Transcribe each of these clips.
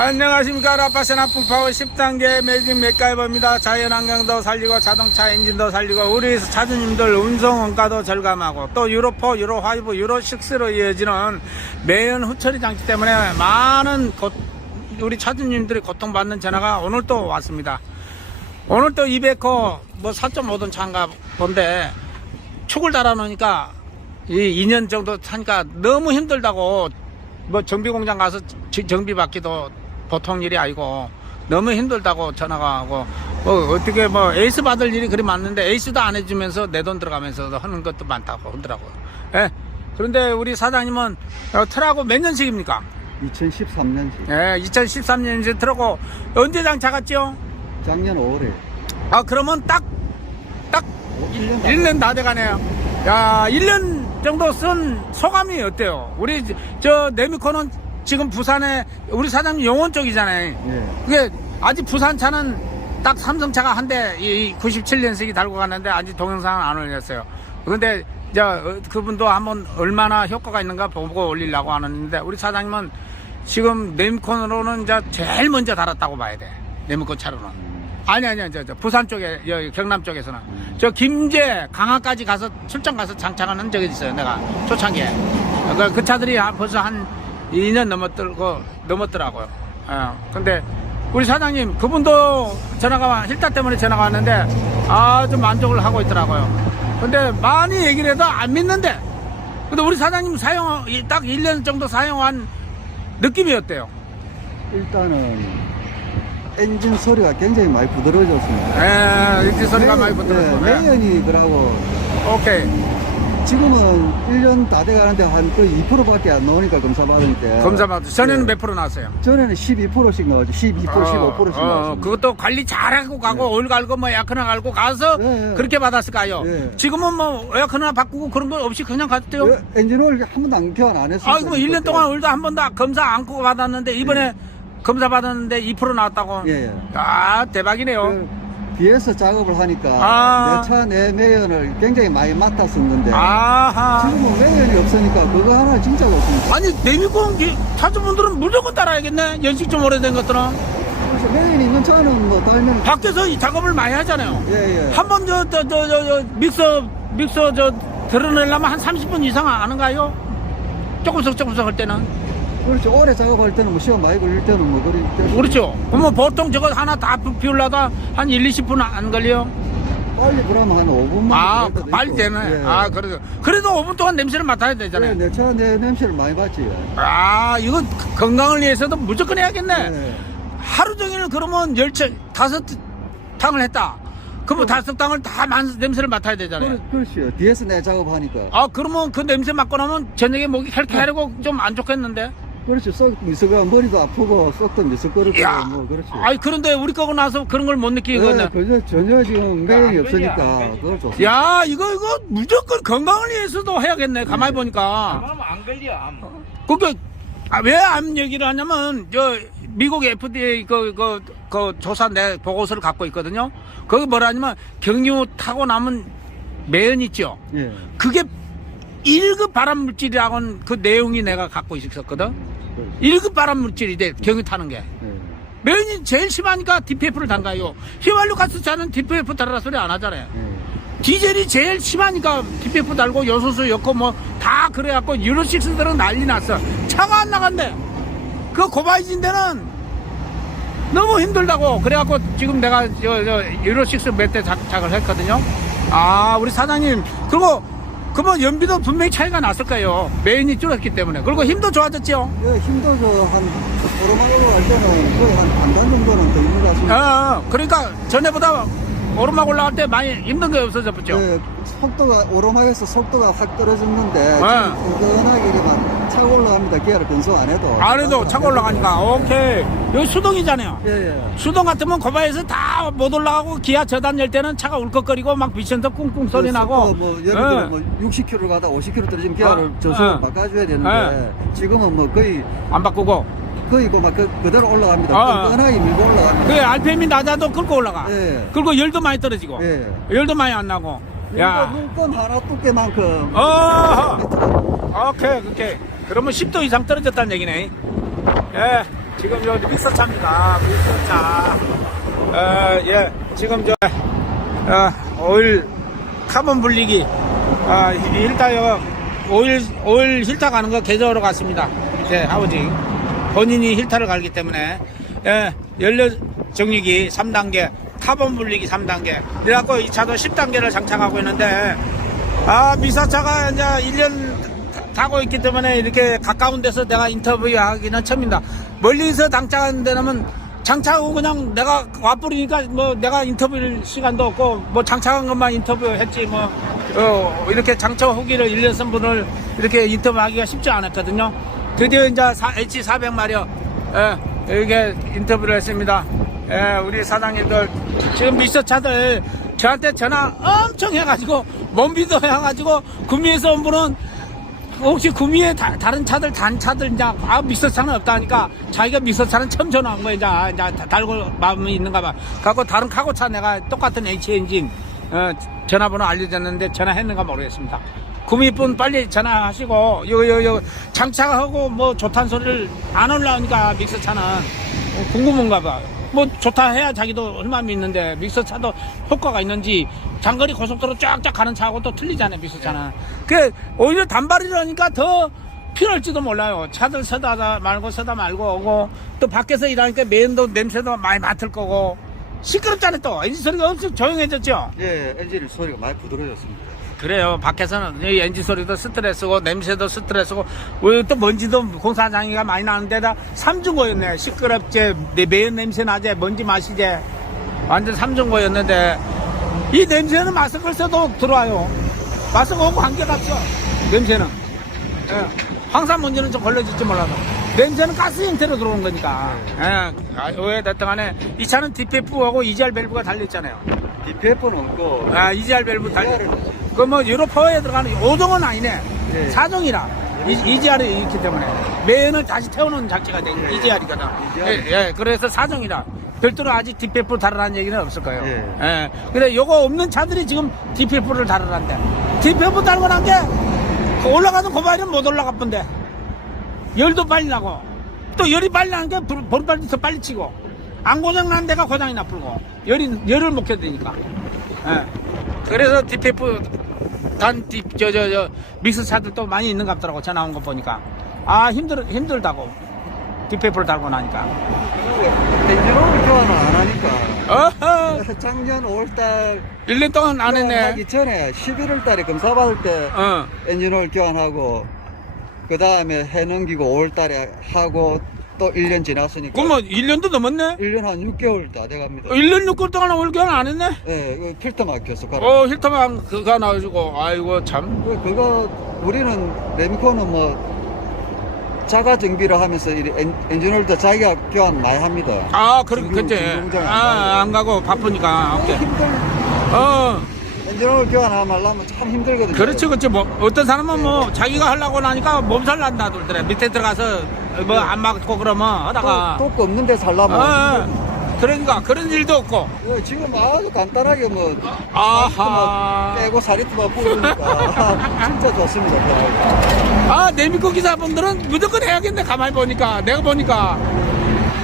안녕하십니까. 라파센 아풍파워 10단계 매직 맥가이버입니다. 자연환경도 살리고 자동차 엔진도 살리고 우리 차주님들 운송 원가도 절감하고 또 유로4, 유로5, 유로6로 이어지는 매연 후처리 장치 때문에 많은 우리 차주님들이 고통받는 전화가 오늘 또 왔습니다. 오늘 또 200호 뭐 4.5톤 차인가 본데 축을 달아놓으니까 2년 정도 타니까 너무 힘들다고 뭐 정비공장 가서 정비받기도 보통 일이 아니고 너무 힘들다고 전화가 오고 뭐 어떻게 뭐 에이스 받을 일이 그리 많은데 에이스도 안 해주면서 내 돈 들어가면서 하는 것도 많다고 하더라고요. 예. 그런데 우리 사장님은 트라고 몇 년식입니까? 2013년식. 예, 2013년식 트라고 언제 장차 갔죠? 작년 5월에. 아, 그러면 딱 1년 다 돼가네요. 야, 1년 정도 쓴 소감이 어때요? 우리 저 네미코는 지금 부산에 우리 사장님 용원 쪽이잖아요. 예. 그게 아직 부산 차는 딱 삼성차가 한 대 97년식이 달고 갔는데 아직 동영상은 안 올렸어요. 그런데 그분도 한번 얼마나 효과가 있는가 보고 올리려고 하는데 우리 사장님은 지금 네미콘으로는 이제 제일 먼저 달았다고 봐야 돼. 네미콘 차로는. 아니, 저 부산 쪽에, 여기 경남 쪽에서는. 저 김제, 강화까지 가서, 출장 가서 장착을 한 적이 있어요, 내가. 초창기에. 그 차들이 벌써 한 2년 넘었더라고요. 근데, 우리 사장님, 그분도 힐타 때문에 전화가 왔는데, 아주 만족을 하고 있더라고요. 근데 많이 얘기를 해도 안 믿는데, 근데 우리 사장님 딱 1년 정도 사용한 느낌이 어때요? 일단은 엔진 소리가 굉장히 많이 부드러워졌습니다. 엔진 소리가 많이 부드러워졌고. 매연이 그러고 오케이. 지금은 1년 다 돼가는데 한 거의 2%밖에 안 나오니까 검사 받을 때. 검사 받을 전에는 네. 몇 프로 나왔어요? 전에는 12%씩 나오죠. 12%, 15%씩 나왔습니다. 그것도 관리 잘하고 가고 오일 갈고 뭐 에어컨 갈고 가서 그렇게 받았을까요? 지금은 뭐 에어컨 바꾸고 그런 거 없이 그냥 갔대요? 엔진 오일 한 번도 안 교환 안 했어요. 아이고 1년 동안 오일도 한 번도 검사 안 끄고 받았는데 이번에 검사 받았는데 2% 나왔다고? 예. 아, 대박이네요. 뒤에서 작업을 하니까 내 차 내 매연을 굉장히 많이 맡았었는데 지금은 매연이 없으니까 그거 하나 진짜 좋습니다. 아니 네미콘 차주분들은 무조건 따라야겠네. 연식 좀 오래된 것들은. 그래서 매연이 있는 차는 뭐 달면 밖에서 이 작업을 많이 하잖아요. 예. 한 번 믹서 드러내려면 한 30분 이상 하는가요? 조금씩 할 때는. 그렇죠. 오래 작업할 때는 뭐 시간 많이 걸릴 때는 뭐 그렇죠. 그러면 보통 저거 하나 다 비우려다 한 1-20분 안 걸려요? 빨리 그러면 한 5분만. 빨리 되네. 예. 그래도 5분 동안 냄새를 맡아야 되잖아요. 내 차 내 냄새를 많이 맡지. 이거 건강을 위해서도 무조건 해야겠네. 예. 하루 종일 그러면 5탕을 했다. 그러면 5탕을 다 냄새를 맡아야 되잖아요. 그렇죠. 뒤에서 내 작업하니까. 그러면 그 냄새 맡고 나면 저녁에 목이 헬케하려고 좀 안 좋겠는데? 그렇죠. 썩 미스가 머리도 아프고 썩도 미스거리고 뭐 그렇죠. 그런데 우리 거고 나서 그런 걸 못 느끼거든요. 전혀 지금 매연이 없으니까 그걸 좋습니다. 야, 이거 무조건 건강을 위해서도 해야겠네. 가만히 보니까. 그러면 안 걸려. 그게 왜 암 얘기를 하냐면 미국 FDA 그 조사 내 보고서를 갖고 있거든요. 거기 뭐라냐면 경유 타고 남은 매연 있죠. 예. 그게 1급 발암 물질이라고는 그 내용이 내가 갖고 있었거든. 1급 발암 물질이 돼, 경유 타는 게. 예. 매연이 제일 심하니까 DPF를 담가요. 휘발유 가스 차는 DPF 달아라 소리 안 하잖아요. 디젤이 제일 심하니까 DPF 달고 요소수 엮고 뭐 다 그래갖고 유로6들은 난리 났어. 차가 안 나간대. 그 고바이진 데는 너무 힘들다고. 그래갖고 지금 내가 유로6 몇 대 장착을 했거든요. 우리 사장님. 그리고 그러면 연비도 분명히 차이가 났을 거예요. 매연이 줄었기 때문에. 그리고 힘도 좋아졌죠. 예, 힘도 한 오르막으로 할 때는 거의 한 반단 정도는 더 있는 것 같습니다. 그러니까 전에보다 오르막 올라갈 때 많이 힘든 게 없어졌죠. 예, 속도가 오르막에서 속도가 확 떨어졌는데 지금 끈끈하게 이렇게 차고 올라갑니다. 기아를 변속 안 해도. 차고 올라가니까. 오케이. 여기 수동이잖아요. 예. 수동 같으면 고바에서 다 못 올라가고 기아 저단 열 때는 차가 울컥거리고 막 비천서 꿍꿍 소리 나고. 뭐 예를 들어 뭐 60km 가다 50km 떨어지면 기아를 저속으로 바꿔줘야 되는데 지금은 뭐 거의 안 바꾸고. 거의 막 그대로 올라갑니다. 끈끈하게 밀고 올라갑니다. 그게 RPM이 낮아도 끌고 올라가. 예. 그리고 열도 많이 떨어지고. 예. 열도 많이 안 나고. 눈금 하나 두께만큼. 오케이. 그러면 10도 이상 떨어졌다는 얘기네. 예. 지금 여기 믹서차입니다. 믹서차. 예, 지금 오일 카본 분리기, 힐타요, 오일 힐타 가는 거 개조하러 갔습니다. 예, 아버지. 본인이 힐타를 갈기 때문에, 예, 연료 정리기 3단계, 카본 분리기 3단계. 그래갖고 이 차도 10단계를 장착하고 있는데, 미사차가 이제 1년 타고 있기 때문에 이렇게 가까운 데서 내가 인터뷰하기는 처음입니다. 멀리서 장착하는 데는 장착하고 그냥 내가 와버리니까 뭐 내가 인터뷰 시간도 없고 뭐 장착한 것만 인터뷰했지 뭐 이렇게 장착 후기를 1년 선분을 이렇게 인터뷰하기가 쉽지 않았거든요. 드디어 이제 H400마력 이렇게 인터뷰를 했습니다. 우리 사장님들 지금 미셔차들 저한테 전화 엄청 해가지고 먼비도 해가지고 구미에서 온 분은 혹시 구미에 다른 차들 단차들 이제 미서차는 없다니까 자기가 미서차는 처음 전화한 거야. 이제 달고 마음이 있는가 봐. 갖고 다른 카고차 내가 똑같은 H 엔진 전화번호 알려줬는데 전화했는가 모르겠습니다. 구미분 빨리 전화하시고 요 장착하고 뭐 좋다는 소리를 안 올라오니까 믹서차는 궁금한가 봐. 뭐 좋다 해야 자기도 얼마나 있는데 믹서차도 효과가 있는지 장거리 고속도로 쫙쫙 가는 차하고 또 틀리잖아요. 믹서차는. 그 오히려 단발이라니까 더 필요할지도 몰라요. 차들 서다 말고 오고 또 밖에서 일하니까 매연도 냄새도 많이 맡을 거고 시끄럽잖아요. 또 엔진 소리가 엄청 조용해졌죠. 예, 엔진 소리가 많이 부드러워졌습니다. 그래요. 밖에서는 이 엔진 소리도 스트레스고 냄새도 스트레스고 또 먼지도 공사장이가 많이 나는데다 삼중고였네. 시끄럽지, 매연 냄새 나지, 먼지 마시지. 완전 삼중고였는데 이 냄새는 마스크를 써도 들어와요. 마스크하고 관계가 없어. 냄새는. 예. 황산 먼지는 좀 걸려질지 몰라도 냄새는 가스 형태로 들어오는 거니까. 왜 됐든 간에 이 차는 DPF하고 EGR 밸브가 달려있잖아요. DPF는 없고 EGR 밸브 달려. 그 뭐 유로퍼에 들어가는 5종은 아니네. 네. 4종이라. EGR이 있기 때문에 매연을 다시 태우는 장치가 돼. 네. EGR이거든. 예, 그래서 4종이라. 별도로 아직 DPF 다르라는 얘기는 없을 거예요. 네. 예. 근데 요거 없는 차들이 지금 DPF를 다르란데. DPF 달고 난 게 올라가는 고발은 못 올라가본데. 열도 빨리 나고. 또 열이 빨리 나는 게 보름달이 더 빨리 치고. 안 고장 난 데가 고장이 나쁘고. 열을 못 견디니까. 예. 그래서 DPF 믹스 차들도 많이 있는 것 같더라고. 전화 온 거 보니까. 힘들다고. DPF를 달고 나니까. 엔진오일 교환을 안 하니까. 어허. 작년 5월달 1년 동안 안 했네. 하기 전에 11월달에 검사 받을 때 엔진오일 교환하고 그 다음에 해 넘기고 5월달에 하고 또 1년 지났으니까. 그러면 1년도 넘었네? 1년 한 6개월 다 돼갑니다. 1년 6개월 동안 오일 교환 안 했네? 네, 필터만 계속 갈아. 필터만 그거 나와가지고, 아이고, 참. 그거, 우리는, 레미코는 뭐, 자가 정비를 하면서 엔진오일도 자기가 교환 많이 합니다. 그렇겠지. 안 가고 바쁘니까. 오케이. 엔진오일 교환하면 하려면 참 힘들거든요. 그렇지. 뭐, 어떤 사람은 뭐, 자기가 하려고 나니까 몸살 난다 그러더래. 밑에 들어가서 뭐, 안 맞고 그러면 하다가. 또 없는 데 살려면. 그러니까, 그런 일도 없고. 지금 아주 간단하게 뭐, 아하. 빼고 사리트만 뿌리니까. 진짜 좋습니다. 내미코 기사분들은 무조건 해야겠네. 가만히 보니까. 내가 보니까.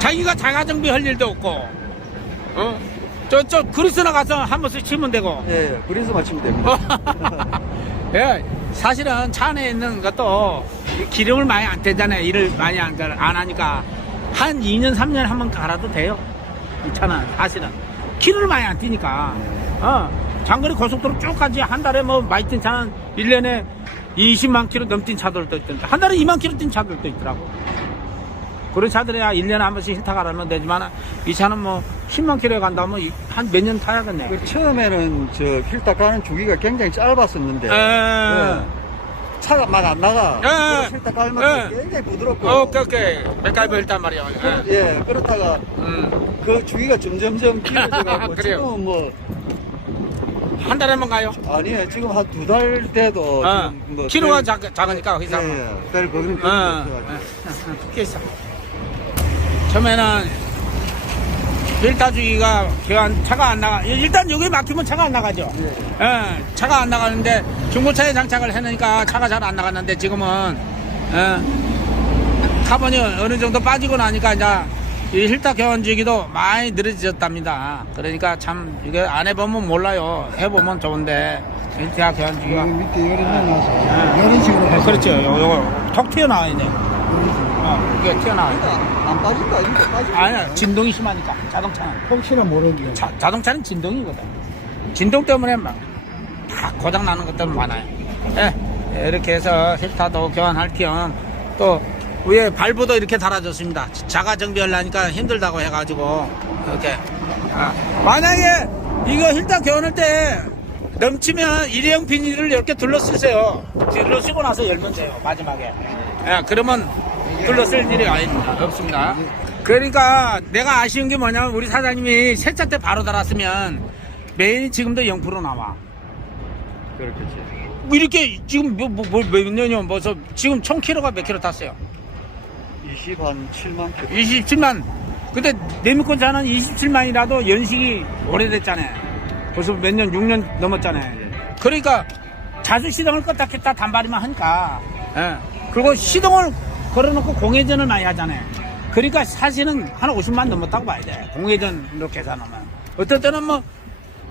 자기가 자가 정비할 일도 없고. 그리스나 가서 한 번씩 치면 되고. 예, 그리스만 치면 됩니다. 예, 사실은 차 안에 있는 것도 기름을 많이 안 떼잖아요. 일을 많이 안 하니까. 한 2년, 3년 한번 갈아도 돼요. 이 차는 사실은. 기름을 많이 안 띄니까. 장거리 고속도로 쭉 가지. 한 달에 뭐 많이 뛴 차는 1년에 20만 킬로 넘뛴 차들도 있던데. 한 달에 2만 킬로 뛴 차들도 있더라고. 그런 차들이야 1년에 한 번씩 힐타 가라면 되지만 이 차는 뭐 10만 킬로에 간다면 한 몇 년 타야겠네. 처음에는 저 힐타 가는 주기가 굉장히 짧았었는데 차가 막 안 나가. 힐타 깔면 굉장히 부드럽고. 오케이. 맥가이버 힐타 말이야. 예, 그렇다가 그 주기가 점점점 길어져가지고 지금은 뭐 한 달에 한번 가요? 아니에요. 지금 한 2달 돼도 뭐 키로가 작으니까 그 이상. 별 거기는 그렇게 있어. 처음에는 힐타 주기가 차가 안 나가. 일단 여기 막히면 차가 안 나가죠. 차가 안 나가는데 중고차에 장착을 해놓으니까 차가 잘 안 나갔는데 지금은 카본이 어느 정도 빠지고 나니까 이제 이 힐타 교환주기도 많이 늘어졌답니다. 그러니까 참 이게 안 해보면 몰라요. 해보면 좋은데 힐타 교환주기가 여기 밑에 열이 나서 이런 식으로 해서. 그렇죠. 요거 톡 튀어나와야 돼. 이게 튀어나와야 돼. 안 빠진다. 이렇게 빠지고. 아니야, 진동이 심하니까 자동차는. 혹시나 모르게. 자동차는 진동이거든. 진동 때문에 막 다 고장 나는 것들 많아요. 예, 이렇게 해서 힐타도 교환할 겸 또 위에 발부도 이렇게 달아줬습니다. 자가 정비하려니까 힘들다고 해가지고 이렇게. 만약에 이거 힐타 교환할 때 넘치면 일회용 비닐을 이렇게 둘러 쓰세요. 둘러 쓰고 나서 열면 돼요. 마지막에. 예, 그러면 둘러 쓸 일이 없습니다. 그러니까 내가 아쉬운 게 뭐냐면 우리 사장님이 세차 때 바로 달았으면 메인이 지금도 0% 나와. 그렇겠지. 뭐 이렇게 지금 몇 년이요? 지금 총 키로가 몇 킬로 탔어요? 27만 킬로. 27만. 근데 내미권 차는 27만이라도 연식이 오래됐잖아요. 벌써 몇 년, 6년 넘었잖아요. 그러니까 자주 시동을 껐다 켰다 단발이만 하니까. 예. 그리고 시동을 걸어놓고 공회전을 많이 하잖아요. 그러니까 사실은 한 50만 넘었다고 봐야 돼. 공회전으로 계산하면. 어떨 때는 뭐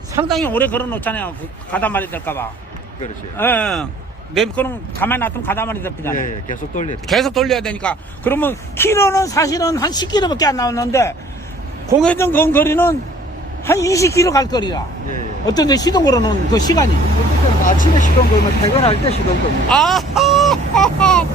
상당히 오래 걸어놓잖아요. 가다말이 될까봐. 그렇지. 예. 내미권은 가만히 놔두면 가다말이 될거잖아요. 예, 계속 돌려야 돼. 계속 돌려야 되니까. 그러면 키로는 사실은 한 10km밖에 안 나오는데 공회전 건 거리는 한 20km 갈 거리야. 예. 어떤 데 시동 걸어놓은 그 시간이. 아침에 시동 걸면 퇴근할 때 시동 걸면. 아하하하.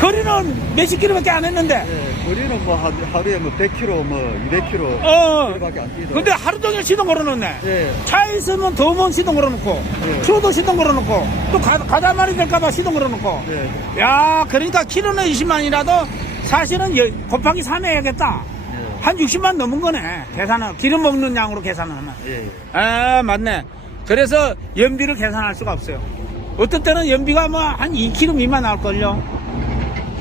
거리는 몇십 킬로밖에 안 했는데. 예, 거리는 뭐 하루에 뭐 100km, 뭐 200km. 밖에 안 뛰더라고요. 근데 하루 종일 시동 걸어놓네. 예. 차에 있으면 더우면 시동 걸어놓고, 예. 추워도 시동 걸어놓고, 또 가다말이 될까봐 시동 걸어놓고. 예. 야, 그러니까 키로는 20만이라도 사실은 곱하기 3 해야겠다. 예. 한 60만 넘은 거네. 계산은, 기름 먹는 양으로 계산을 하면. 예. 아, 맞네. 그래서 연비를 계산할 수가 없어요. 어떤 때는 연비가 뭐 한 2km 미만 나올걸요.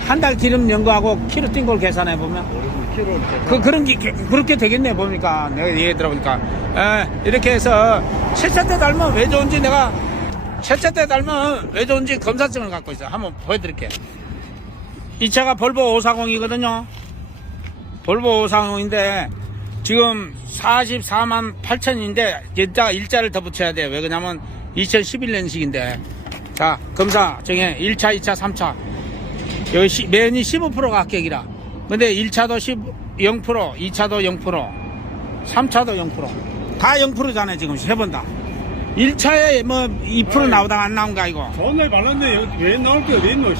한 달 기름 연 거하고 키로 뛴 걸 계산해 보면. 그런 게, 그렇게 되겠네, 보니까. 내가 얘기 들어보니까. 이렇게 해서, 세차 때 닮으면 왜 좋은지 세차 때 닮으면 왜 좋은지 검사증을 갖고 있어. 한번 보여드릴게요. 이 차가 볼보 540이거든요. 볼보 540인데, 지금 44만 8천인데, 일자를 더 붙여야 돼요. 왜 그러냐면, 2011년식인데. 자, 검사 중에 1차, 2차, 3차. 여기 매연이 15%가 합격이라. 근데 1차도 0%, 2차도 0%, 3차도 0%. 다 0%잖아요, 지금 세 번 다. 1차에 뭐 2% 나오다가 안 나온 거 아니고. 좋은 날 발랐는데 왜 나올 게 왜 있노?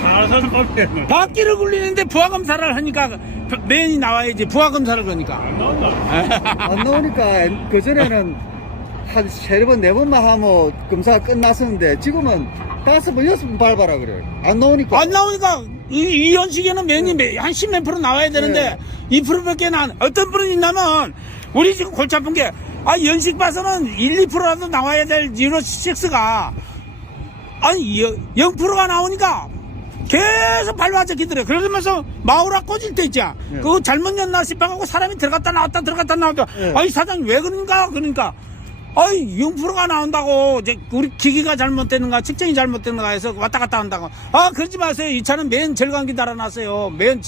살살 빨리 바퀴를 굴리는데 부하검사를 하니까 매연이 나와야지. 부하검사를 그러니까. 안 나온다. 안 나오니까 그전에는 한 3번, 4번만 하면 검사가 끝났었는데 지금은 5번, 6번 밟아라 그래. 안 나오니까. 안 나오니까 이 연식에는 매연이 한 10몇 프로 나와야 되는데 2%밖에 어떤 분은 있냐면 우리 지금 골치 아픈 게 연식 봐서는 1, 2%라도 나와야 될 유로 6가 아니 0%가 나오니까 계속 밟아적히더래. 그러면서 마우라 꽂을 때 있잖아. 예. 그거 잘못 였나 싶어갖고 사람이 들어갔다 나왔다 예. 아니 사장님 왜 그런가 그러니까 0%가 나온다고 이제 우리 기기가 잘못됐는가 측정이 잘못됐는가 해서 왔다 갔다 한다고. 그러지 마세요. 이 차는 맨 절감기 달아놨어요. 맨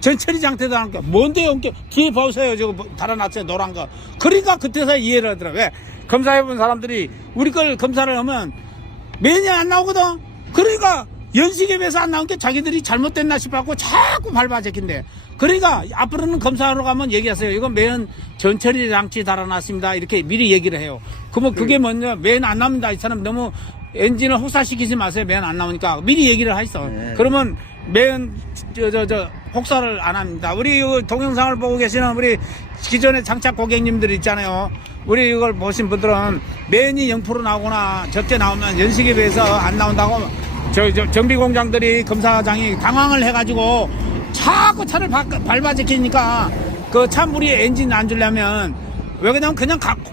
전처리 장대 달아놨고 뭔데요? 뒤에 보세요. 저거 달아놨어요. 노란 거. 그러니까 그때서 이해를 하더라. 왜? 검사해본 사람들이 우리 걸 검사를 하면 맨이 안 나오거든. 그러니까 연식에 비해서 안 나온 게 자기들이 잘못됐나 싶어갖고 자꾸 밟아 제낀대. 그러니까 앞으로는 검사하러 가면 얘기하세요. 이건 매연 전처리 장치 달아놨습니다. 이렇게 미리 얘기를 해요. 그러면 그게 뭐냐? 매연 안 나옵니다. 이 사람 너무 엔진을 혹사시키지 마세요. 매연 안 나오니까 미리 얘기를 하있어. 네. 그러면 매연 혹사를 안 합니다. 우리 동영상을 보고 계시는 우리 기존의 장착 고객님들 있잖아요. 우리 이걸 보신 분들은 매연이 0% 나오거나 적게 나오면 연식에 비해서 안 나온다고 정비 공장들이 검사장이 당황을 해가지고 자꾸 차를 밟아 제키니까 그 차 물이 엔진 안 주려면 왜 그냥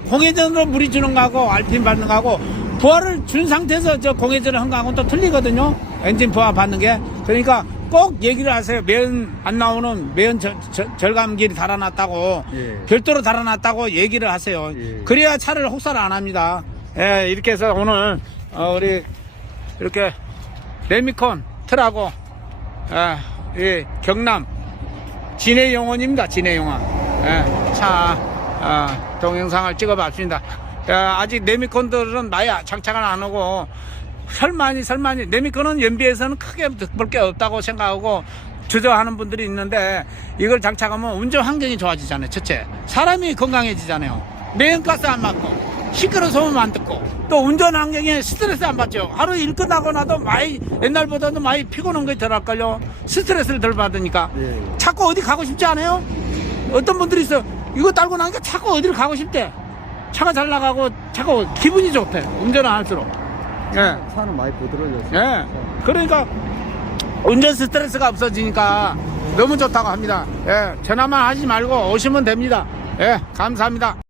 공회전으로 물이 주는 거하고 알핀 받는 거하고 부하를 준 상태에서 저 공회전을 한 거하고는 또 틀리거든요. 엔진 부하 받는 게. 그러니까 꼭 얘기를 하세요. 매연 안 나오는 매연 절감기를 달아놨다고 예. 별도로 달아놨다고 얘기를 하세요. 예. 그래야 차를 혹사를 안 합니다. 예, 이렇게 해서 오늘 우리 이렇게 레미콘 틀하고 예, 경남 진해용원입니다. 진해용원. 예, 차 동영상을 찍어봤습니다. 아직 네미콘들은 많이 장착을 안 하고 설마니 네미콘은 연비에서는 크게 볼 게 없다고 생각하고 주저하는 분들이 있는데 이걸 장착하면 운전 환경이 좋아지잖아요. 첫째, 사람이 건강해지잖아요. 매연가스 안 맞고 시끄러운 소음 안 듣고 또 운전 환경에 스트레스 안 받죠. 하루 일 끝나고 나도 많이 옛날보다도 많이 피곤한 게 덜 할걸요. 스트레스를 덜 받으니까. 예. 자꾸 어디 가고 싶지 않아요? 어떤 분들이 있어 이거 딸고 나니까 자꾸 어디를 가고 싶대. 차가 잘 나가고 자꾸 기분이 좋대. 운전을 할수록. 예. 차는 많이 부드러워졌어요. 예. 그러니까 운전 스트레스가 없어지니까 너무 좋다고 합니다. 예. 전화만 하지 말고 오시면 됩니다. 예. 감사합니다.